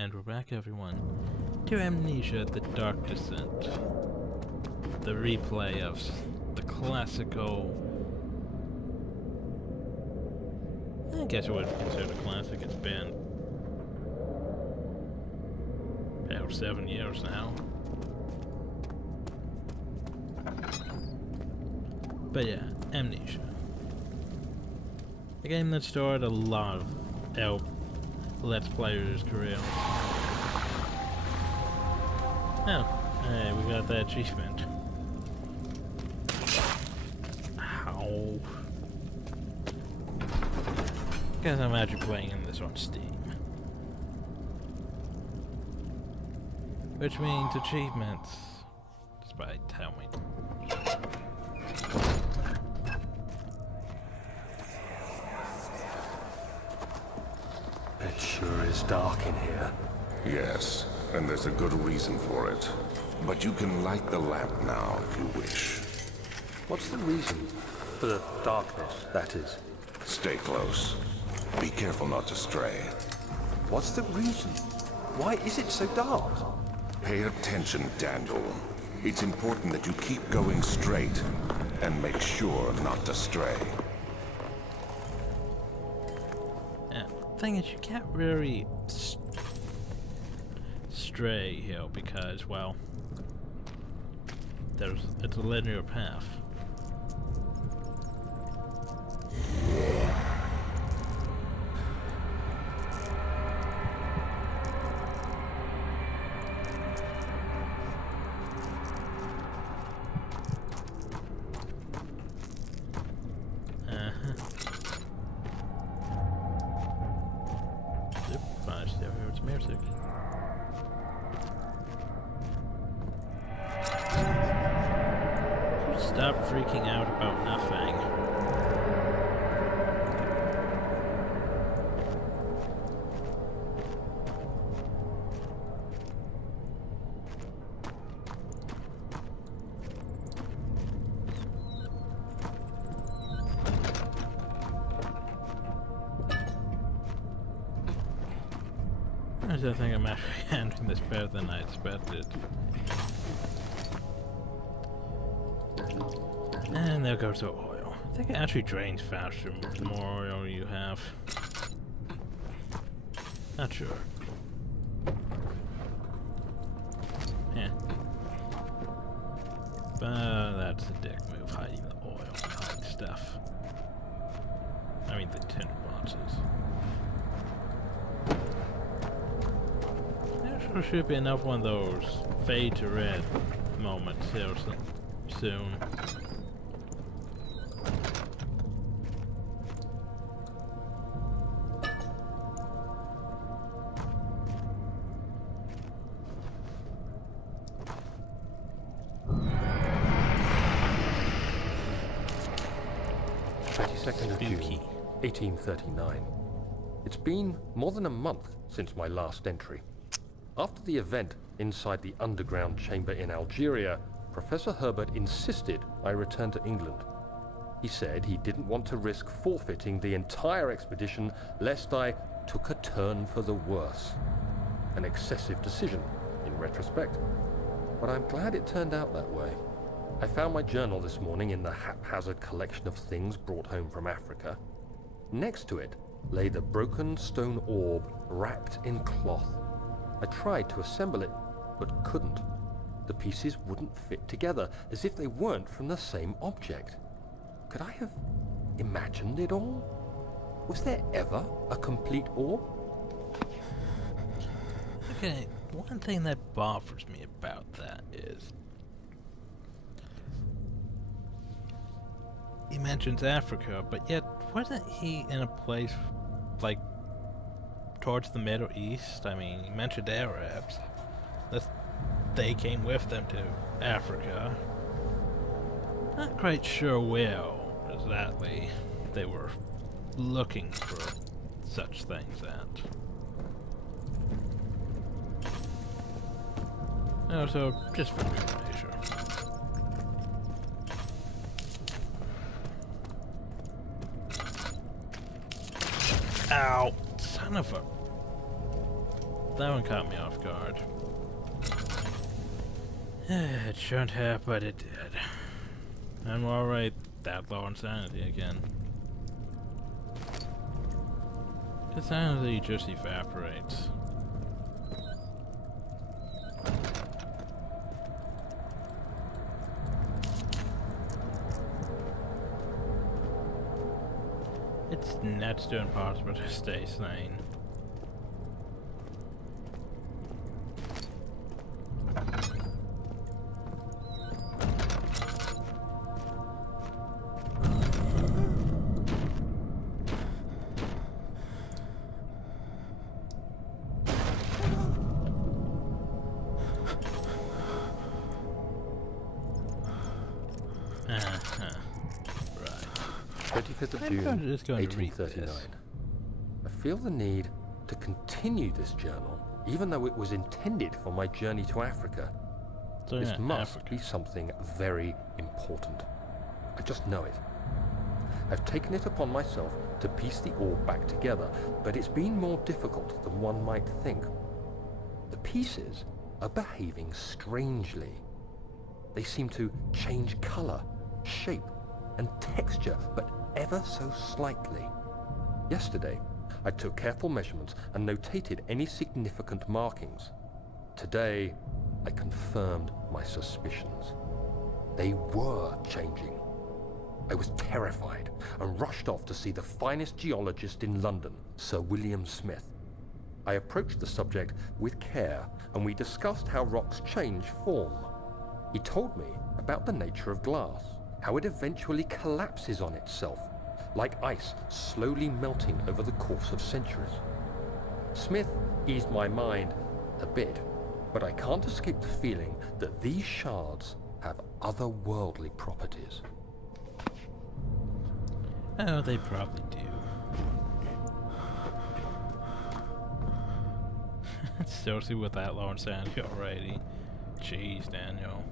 And we're back, everyone, to Amnesia The Dark Descent. The replay of the classical... I guess it would be considered a classic. It's been about 7 years now. But yeah, Amnesia. A game that started a lot of Let's Players' careers. Oh, hey, we got that achievement. Ow. Guess I'm actually playing in this on Steam. Which means achievements. Despite tell me. It sure is dark in here. Yes, and there's a good reason for it. But you can light the lamp now if you wish. What's the reason? For the darkness, that is. Stay close. Be careful not to stray. What's the reason? Why is it so dark? Pay attention, Daniel. It's important that you keep going straight and make sure not to stray. Thing is, you can't really stray here because, well, it's a linear path. Music. Stop freaking out about nothing. I think I'm actually handling this better than I expected. And there goes the oil. I think it actually drains faster the more oil you have. Not sure. Yeah. But that's a dick move, hiding the oil behind stuff. I mean the tin boxes. There should be enough one of those fade to red moments here soon. Second of June, 1839. It's been more than a month since my last entry. After the event inside the underground chamber in Algeria, Professor Herbert insisted I return to England. He said he didn't want to risk forfeiting the entire expedition lest I took a turn for the worse. An excessive decision, in retrospect, but I'm glad it turned out that way. I found my journal this morning in the haphazard collection of things brought home from Africa. Next to it lay the broken stone orb wrapped in cloth. I tried to assemble it, but couldn't. The pieces wouldn't fit together, as if they weren't from the same object. Could I have imagined it all? Was there ever a complete orb? Okay, one thing that bothers me about that is... he mentions Africa, but yet wasn't he in a place, like, towards the Middle East? I mean, he mentioned Arabs. They came with them to Africa. Not quite sure where exactly they were looking for such things at. No, so just for information. Ow! Son of a... That one caught me off guard. It shouldn't have, but it did. And we're already that low on sanity again. The sanity just evaporates. It's next to impossible to stay sane. Right. 25th of I'm June, just going to read 1839. this. I feel the need to continue this journal, even though it was intended for my journey to Africa. So This yeah, must Africa. be something very important. I just know it. I've taken it upon myself to piece the orb back together, but it's been more difficult than one might think. The pieces are behaving strangely. They seem to change color, shape, and texture, but ever so slightly. Yesterday, I took careful measurements and notated any significant markings. Today, I confirmed my suspicions. They were changing. I was terrified and rushed off to see the finest geologist in London, Sir William Smith. I approached the subject with care and we discussed how rocks change form. He told me about the nature of glass, how it eventually collapses on itself, like ice slowly melting over the course of centuries. Smith eased my mind a bit, but I can't escape the feeling that these shards have otherworldly properties. Oh, they probably do. Seriously, with that low insanity already. Jeez, Daniel.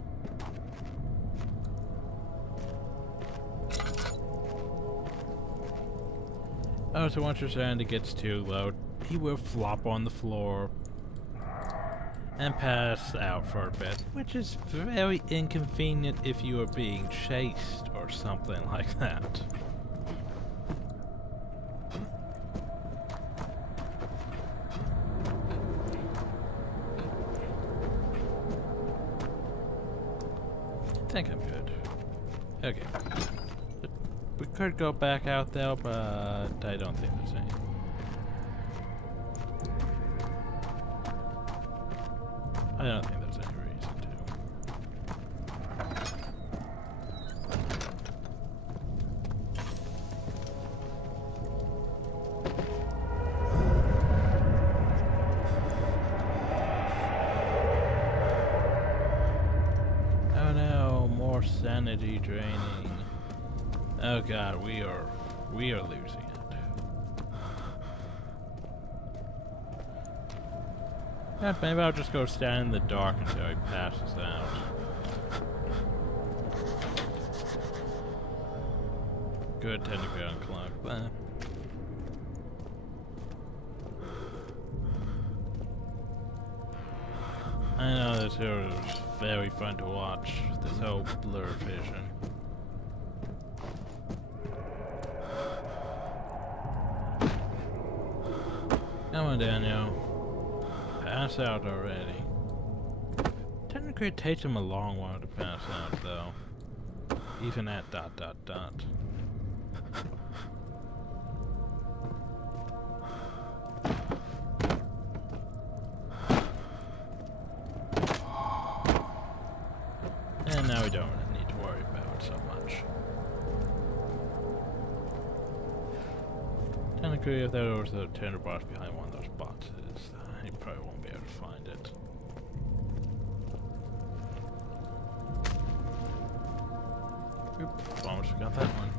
Oh, so once your sanity gets too low, he will flop on the floor and pass out for a bit, which is very inconvenient if you are being chased or something like that. I think I'm good. Okay. We could go back out there, but I don't think there's any. I don't think there's any reason to. Oh no, more sanity draining. Oh god, we are losing it. Yeah, maybe I'll just go stand in the dark until he passes out. Good, technically unclogged, but I know this here is very fun to watch, this whole blur vision. Come on, Daniel. Pass out already. Technically, it takes him a long while to pass out, though. Even at ... And now we don't really need to worry about it so much. Technically, if there was a tinderbox behind one of those boxes, he probably won't be able to find it. Oop, almost forgot that one.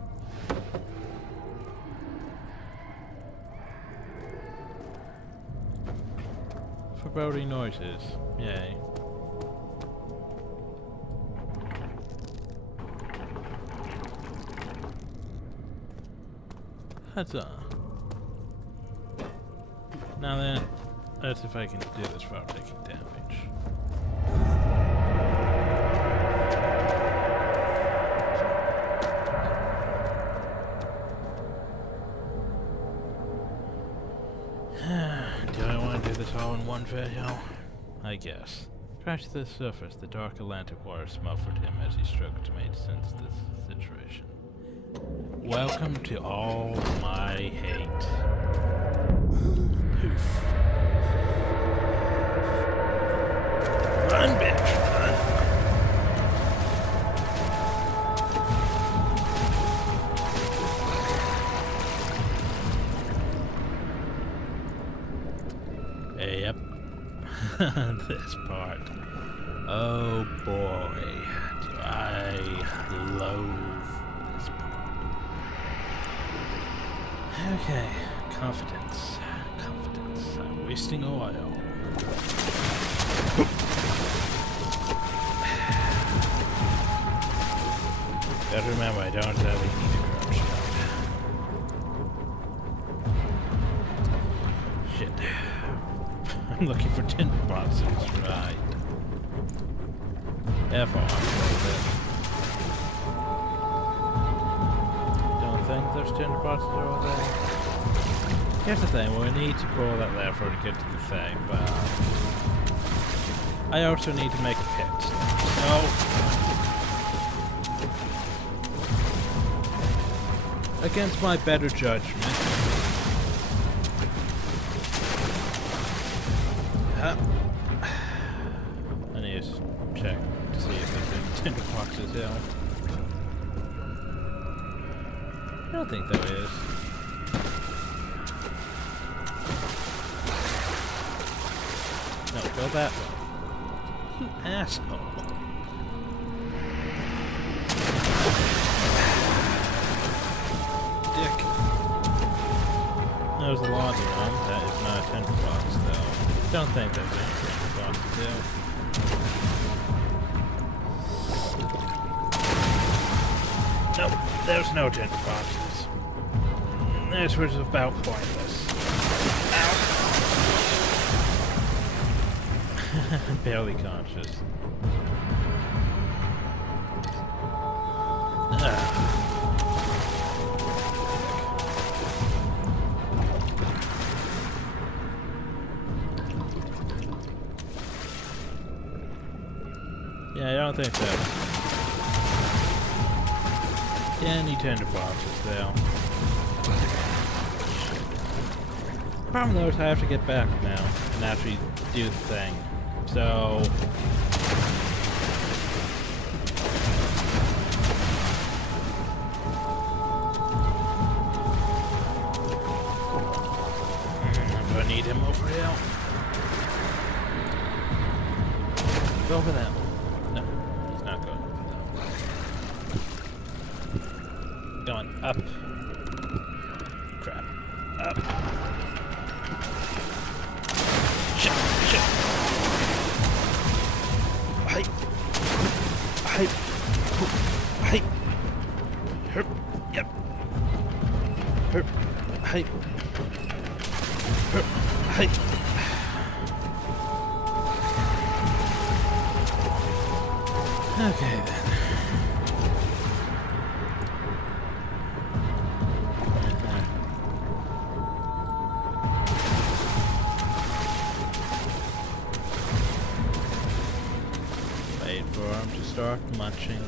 Foreboding noises. Yay. Huzzah. Now then, Let's see if I can do this without taking damage. Do I want to do this all in one video? I guess. Crash to the surface, the dark Atlantic water smothered him as he struggled to make sense of this situation. Welcome to all my hate. Poof. Run, bitch, run. Yep. This part. Oh boy, do I loathe this part. Okay, confidence. Confidence. I'm wasting oil. Gotta remember, I don't have any corruption. Shit. I'm looking for tin boxes, right. F-on Don't think there's tin boxes over there. Here's the thing, we need to pull that lever to get to the thing, but I also need to make a pit. So against my better judgment, I need to check to see if there's any tinder boxes here. I don't think there is. No, go that way. You asshole. Dick. There's a laundry room. That is not a tinder box, though. Don't think there's any tinder boxes here. Nope, there's no tinder boxes. This was about pointless. Ow! Barely conscious. Yeah, I don't think so. Any tinder boxes there. Problem though is I have to get back now and actually do the thing. So I'm gonna need him over here. Go over that one. No, he's not going over that one. Going up. Crap. Up. Shit. Hey. Herp. Yep. Herp. Hey. Herp. Hey. Okay then. Wait for him to start munching.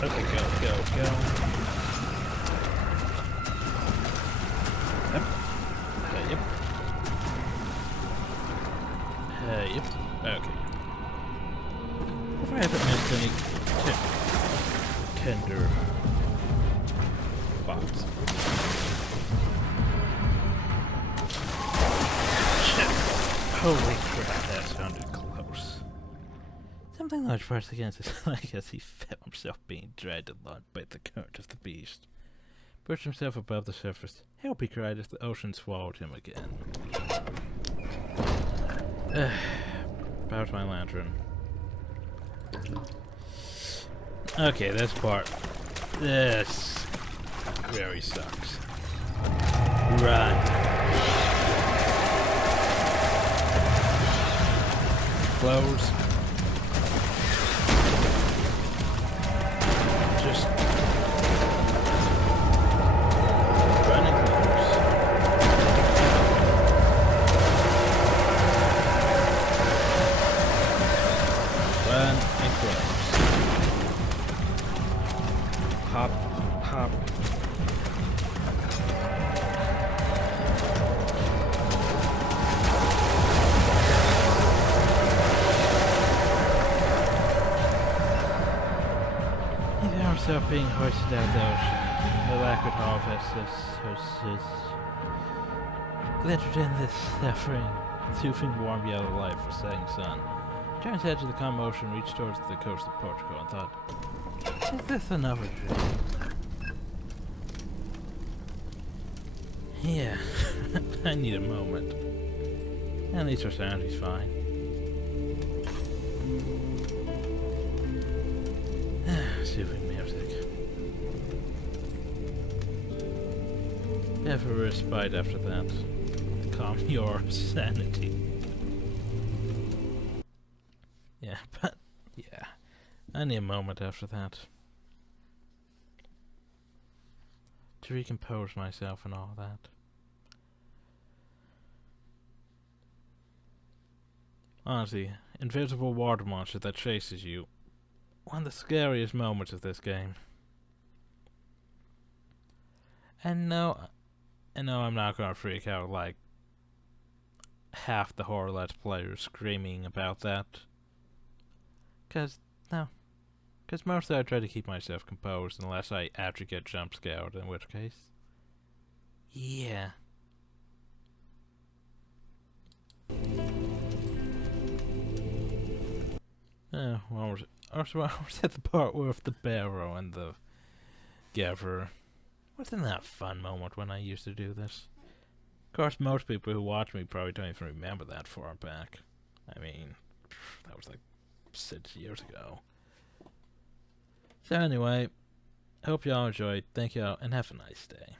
Okay, go. Yep. Yep. Yep. Okay. If I haven't missed any tender spots. Shit. Holy crap, that sounded close. Something large pressed against his leg as he felt himself being dragged along by the current of the beast. Pushed himself above the surface. Help, he cried as the ocean swallowed him again. About my lantern. Okay, this part. This really sucks. Run. Close. Just running close. Run and close. Hop, hop. He found himself being hoisted out of the ocean. The liquid harvest glittered in this suffering, soothing warm yellow light for setting sun. He turned his head to the calm ocean, reached towards the coast of Portugal, and thought, is this another dream? Yeah, I need a moment. At least her sanity's fine. Soothing music. Have a respite after that. Calm your sanity. Yeah, but yeah. I need a moment after that. To recompose myself and all that. Honestly, invisible water monster that chases you. One of the scariest moments of this game. And no, I'm not gonna freak out like half the horror Let's Players screaming about that. Cause mostly I try to keep myself composed unless I actually get jump scared, in which case, yeah. What was it? I was at the part with the barrow and the gatherer. Wasn't that a fun moment when I used to do this? Of course, most people who watch me probably don't even remember that far back. I mean, that was like 6 years ago. So anyway, hope y'all enjoyed. Thank y'all, and have a nice day.